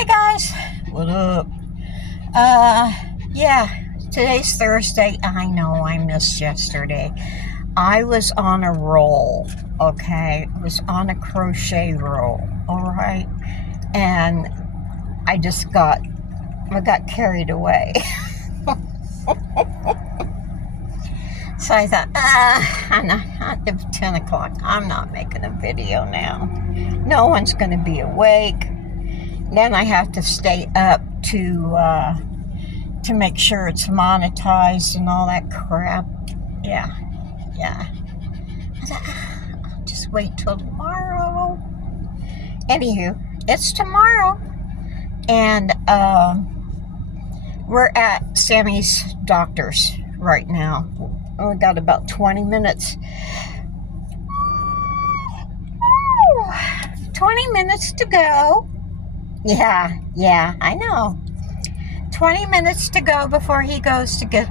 Hey guys, what up? Yeah, today's Thursday. I know I missed yesterday. I was on a roll, okay? I was on a crochet roll, all right? And I got carried away. So I thought, I'm not, it's 10 o'clock. I'm not making a video now. No one's going to be awake. Then I have to stay up to make sure it's monetized and all that crap. Yeah. I thought, I'll just wait till tomorrow. Anywho, it's tomorrow. And we're at Sammy's doctor's right now. We got about 20 minutes. 20 minutes to go. Yeah, I know. 20 minutes to go before he goes to get,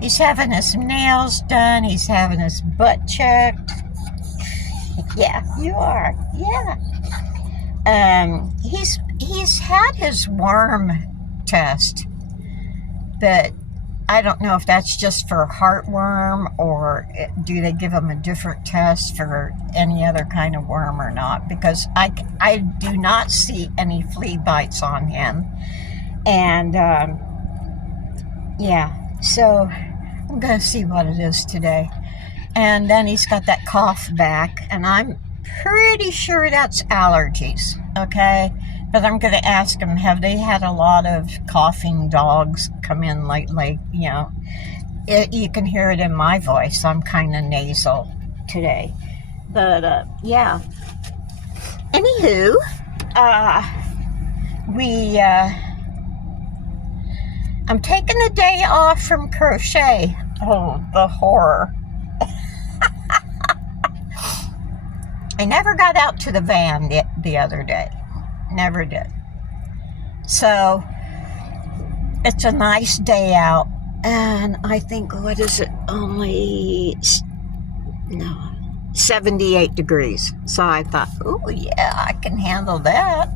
he's having his nails done. He's having his butt checked. Yeah, you are. Yeah. He's had his worm test, but I don't know if that's just for heartworm or do they give him a different test for any other kind of worm or not, because I do not see any flea bites on him. And yeah, so I'm going to see what it is today. And then he's got that cough back, and I'm pretty sure that's allergies, okay? But I'm going to ask him, have they had a lot of coughing dogs come in lately? You know, you can hear it in my voice. I'm kind of nasal today. But, yeah. Anywho, I'm taking a day off from crochet. Oh, the horror. I never got out to the van the other day. Never did. So it's a nice day out, and I think, what is it, only 78 degrees. So I thought, oh yeah, I can handle that.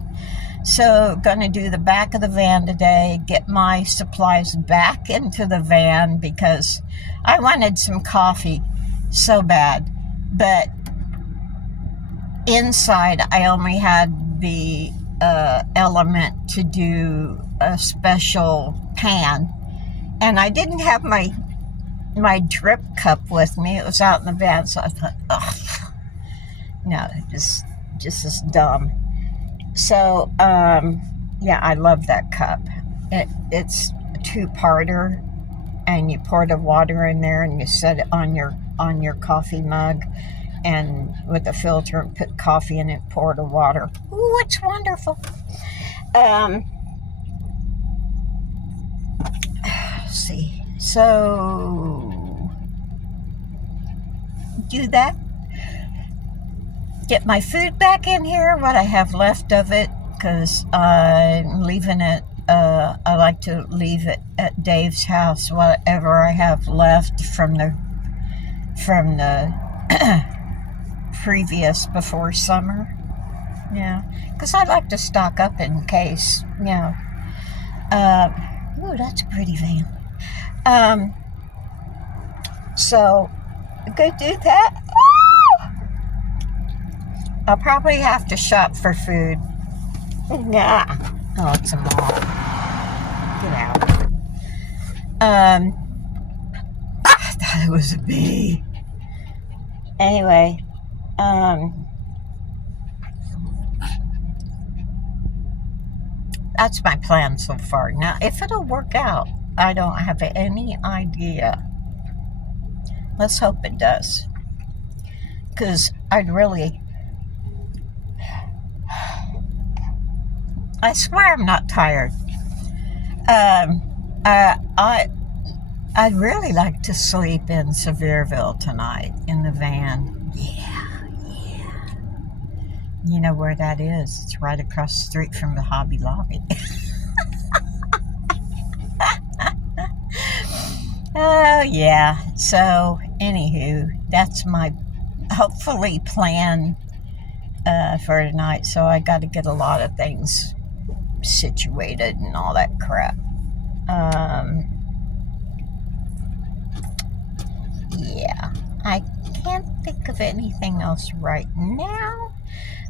So gonna do the back of the van today, get my supplies back into the van because I wanted some coffee so bad, but inside I only had the element to do a special pan, and I didn't have my drip cup with me. It was out in the van, so I thought, oh no, just is dumb. So yeah, I love that cup. It's a two-parter, and you pour the water in there and you set it on your coffee mug, and with a filter, and put coffee in it, pour the water. Ooh, it's wonderful. Let's see. So do that. Get my food back in here, what I have left of it, because I'm leaving it. I like to leave it at Dave's house, whatever I have left from the previous before summer. Yeah, because I like to stock up in case, you know. Ooh, that's a pretty van. So go do that. I'll probably have to shop for food. Nah. Oh, it's a moth. Get out. I thought it was a bee. Anyway, that's my plan so far. Now, if it'll work out, I don't have any idea. Let's hope it does. Because I swear I'm not tired. I'd really like to sleep in Sevierville tonight in the van. Yeah. You know where that is? It's right across the street from the Hobby Lobby. Oh, yeah. So, anywho, that's my hopefully plan for tonight. So I got to get a lot of things situated and all that crap. Yeah, I can't think of anything else right now,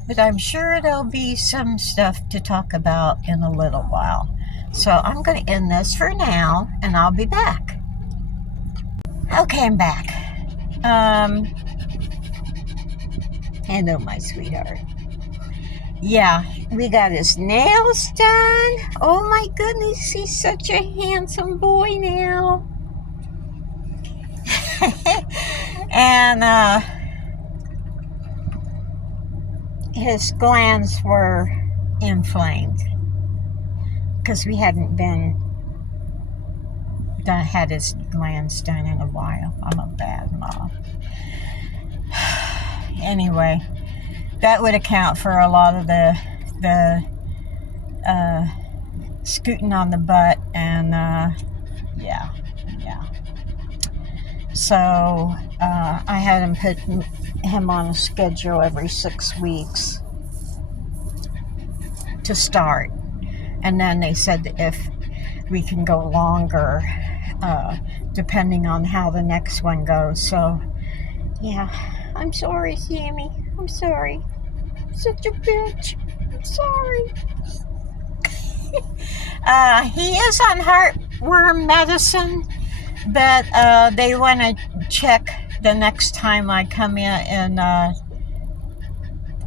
but I'm sure there'll be some stuff to talk about in a little while. So I'm going to end this for now, and I'll be back. Okay, I'm back. Hello, my sweetheart. Yeah, we got his nails done. Oh my goodness, he's such a handsome boy now. And his glands were inflamed because we hadn't had his glands done in a while. I'm a bad mom. Anyway, that would account for a lot of the scooting on the butt, and yeah. So I had him put him on a schedule every 6 weeks to start, and then they said that if we can go longer, depending on how the next one goes. So yeah, I'm sorry, Sammy. I'm sorry. I'm such a bitch. I'm sorry. He is on heartworm medicine, but they want to check the next time I come in a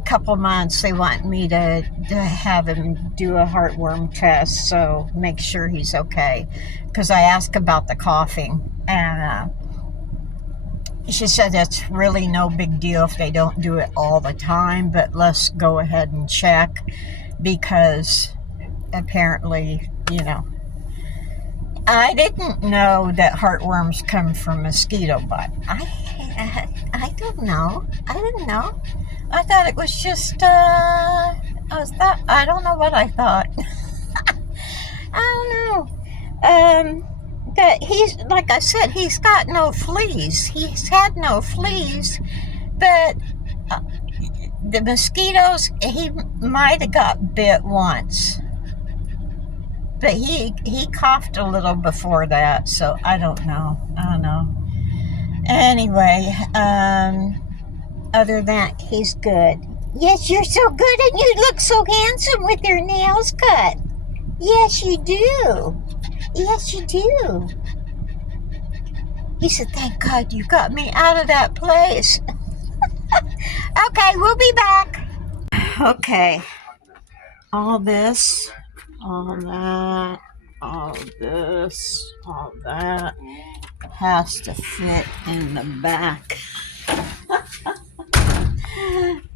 couple months. They want me to have him do a heartworm test, so make sure he's okay. Because I asked about the coughing, and she said it's really no big deal if they don't do it all the time, but let's go ahead and check, because apparently, I didn't know that heartworms come from mosquito bite. I don't know. I didn't know. I thought it was just, I don't know what I thought. I don't know. But he's, like I said, he's got no fleas. He's had no fleas, but the mosquitoes, he might have got bit once. But he coughed a little before that, so I don't know. Anyway, other than that, he's good. Yes, you're so good, and you look so handsome with your nails cut. Yes, you do. Yes, you do. He said, thank God you got me out of that place. Okay, we'll be back. Okay. All this, all that, all this, all that has to fit in the back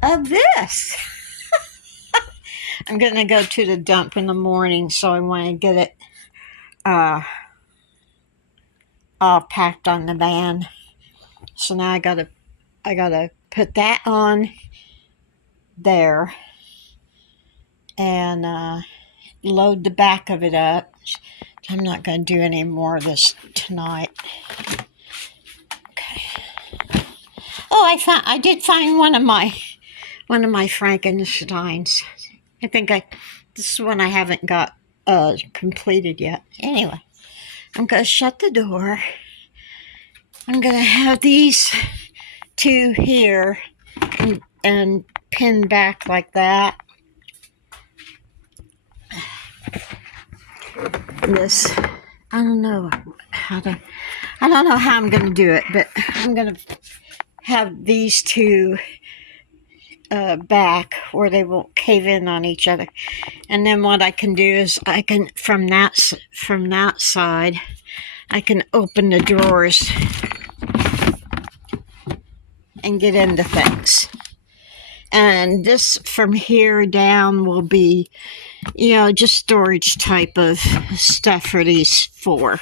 of this. I'm going to go to the dump in the morning, so I want to get it all packed on the van. So now I gotta put that on there and load the back of it up. I'm not going to do any more of this tonight. Okay. Oh, I did find one of my Frankensteins. I think this is one I haven't got completed yet. Anyway, I'm going to shut the door. I'm going to have these two here and pin back like that. This, I don't know how I'm going to do it, but I'm going to have these two back where they won't cave in on each other. And then what I can do is I can, from that side, I can open the drawers and get into things. And this from here down will be, just storage type of stuff for these four.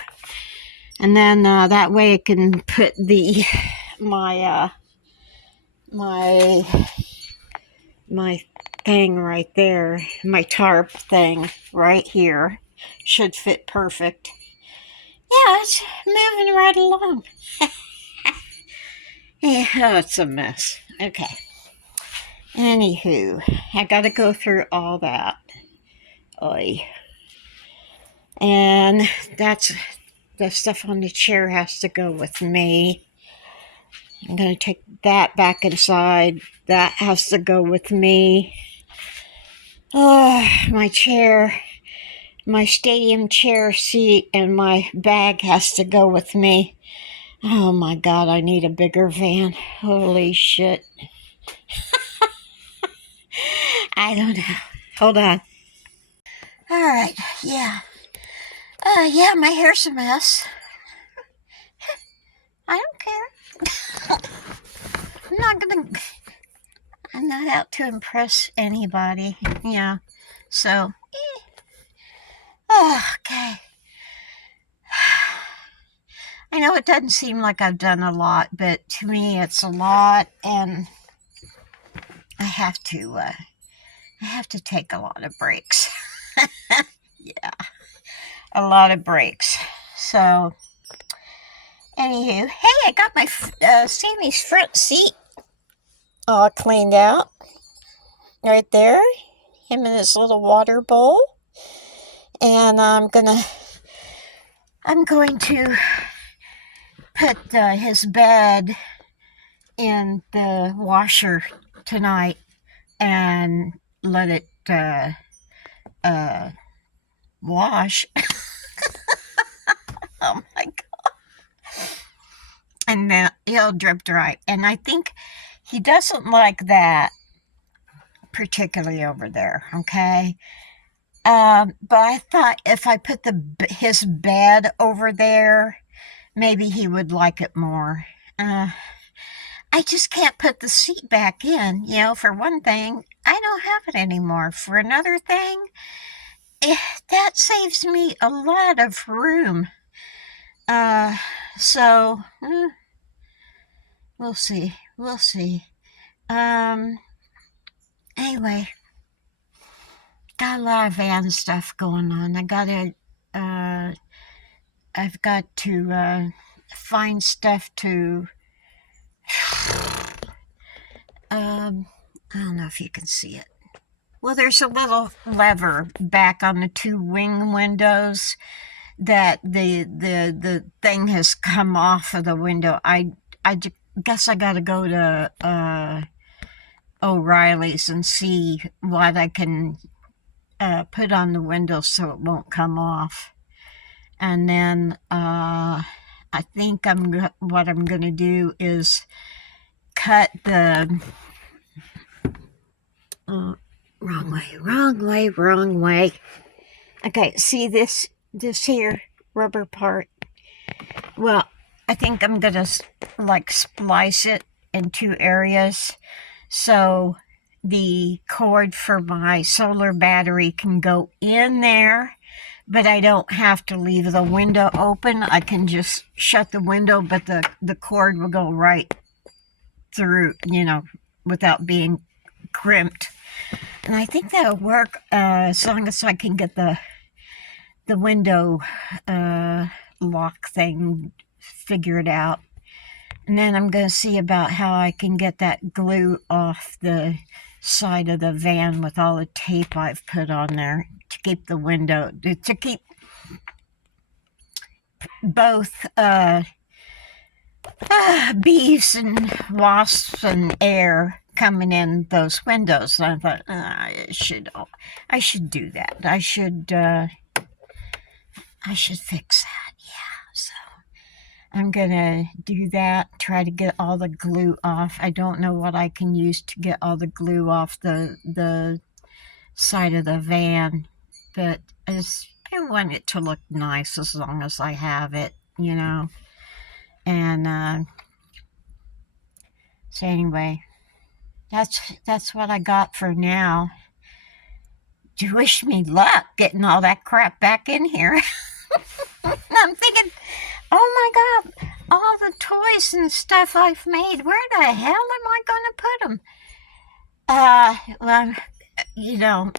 And then that way I can put my thing right there, my tarp thing right here. Should fit perfect. Yeah, it's moving right along. Yeah, oh, it's a mess. Okay. Anywho, I gotta go through all that. Oy. And that's the stuff on the chair has to go with me. I'm going to take that back inside. That has to go with me. Oh, my chair, my stadium chair seat, and my bag has to go with me. Oh my God, I need a bigger van. Holy shit. I don't know. Hold on. All right, yeah. Yeah, my hair's a mess. I don't care. I'm not out to impress anybody. Yeah. So, okay. I know it doesn't seem like I've done a lot, but to me it's a lot, and I have to take a lot of breaks. Yeah, a lot of breaks. So, anywho, hey, I got my Sammy's front seat all cleaned out. Right there, him in his little water bowl. And I'm going to put his bed in the washer tonight and let it wash. Oh my God. And then he'll drip dry. And I think he doesn't like that particularly over there, okay? But I thought if I put his bed over there, maybe he would like it more. I just can't put the seat back in. You know, for one thing, I don't have it anymore. For another thing, that saves me a lot of room. So, we'll see. We'll see. Anyway, got a lot of van stuff going on. I've got to find stuff to, I don't know if you can see it. Well, there's a little lever back on the two wing windows that the thing has come off of the window. I guess I got to go to O'Reilly's and see what I can put on the window so it won't come off. And then I think what I'm going to do is cut the wrong way. Okay, see this here rubber part? Well, I think I'm going to like splice it in two areas so the cord for my solar battery can go in there, but I don't have to leave the window open. I can just shut the window, but the cord will go right through, without being crimped. And I think that'll work as long as I can get the window lock thing figured out. And then I'm going to see about how I can get that glue off the side of the van with all the tape I've put on there to keep the window, to keep both bees and wasps and air coming in those windows. And I thought I should do that. I should fix that. Yeah. So I'm gonna do that. Try to get all the glue off. I don't know what I can use to get all the glue off the side of the van, but I want it to look nice as long as I have it, And so anyway, that's what I got for now. You wish me luck getting all that crap back in here. I'm thinking, oh my God, all the toys and stuff I've made, where the hell am I going to put them?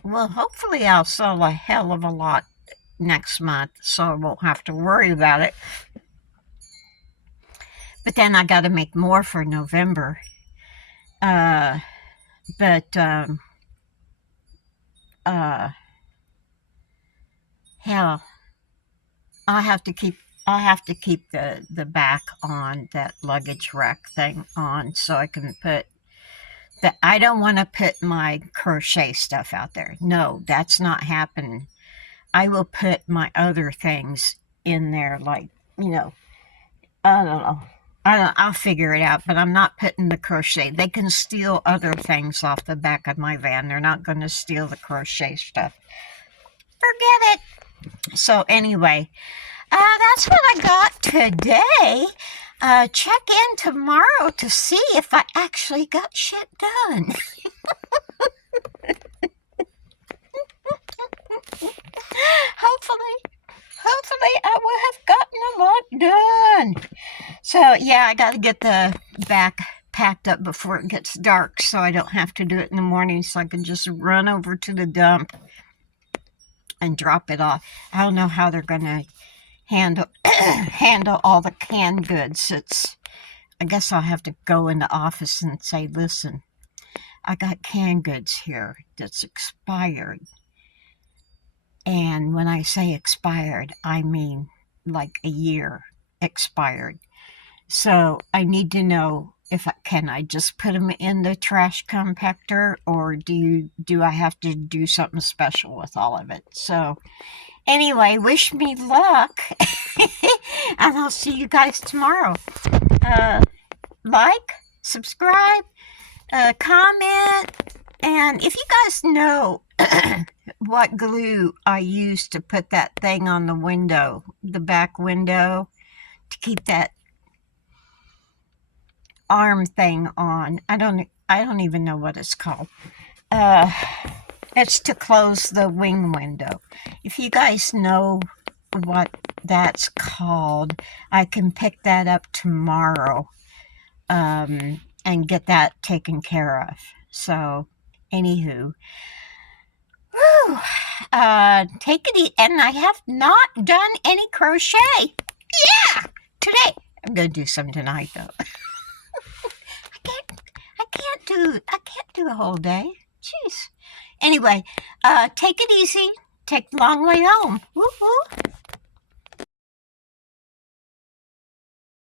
Well, hopefully I'll sell a hell of a lot next month, so I won't have to worry about it. But then I got to make more for November. Hell, I'll have to keep the back on, that luggage rack thing on, so I can put that. I don't want to put my crochet stuff out there. No, that's not happening. I will put my other things in there, like, I don't know. I'll figure it out, but I'm not putting the crochet. They can steal other things off the back of my van. They're not going to steal the crochet stuff. Forget it. So anyway, that's what I got today. Check in tomorrow to see if I actually got shit done. Hopefully I will have gotten a lot done. So yeah, I got to get the back packed up before it gets dark, so I don't have to do it in the morning, so I can just run over to the dump and drop it off. I don't know how they're going to handle all the canned goods. I guess I'll have to go in the office and say, listen, I got canned goods here that's expired. And when I say expired, I mean like a year expired. So I need to know if can I just put them in the trash compactor, or do I have to do something special with all of it? So anyway, wish me luck, and I'll see you guys tomorrow. Like, subscribe, comment, and if you guys know what glue I used to put that thing on the window, the back window, to keep that arm thing on. I don't even know what it's called. It's to close the wing window. If you guys know what that's called, I can pick that up tomorrow, and get that taken care of. So anywho, take it easy. And I have not done any crochet. Yeah, today. I'm gonna do some tonight though. I can't do a whole day. Jeez. Anyway, take it easy. Take the long way home. Woo-hoo.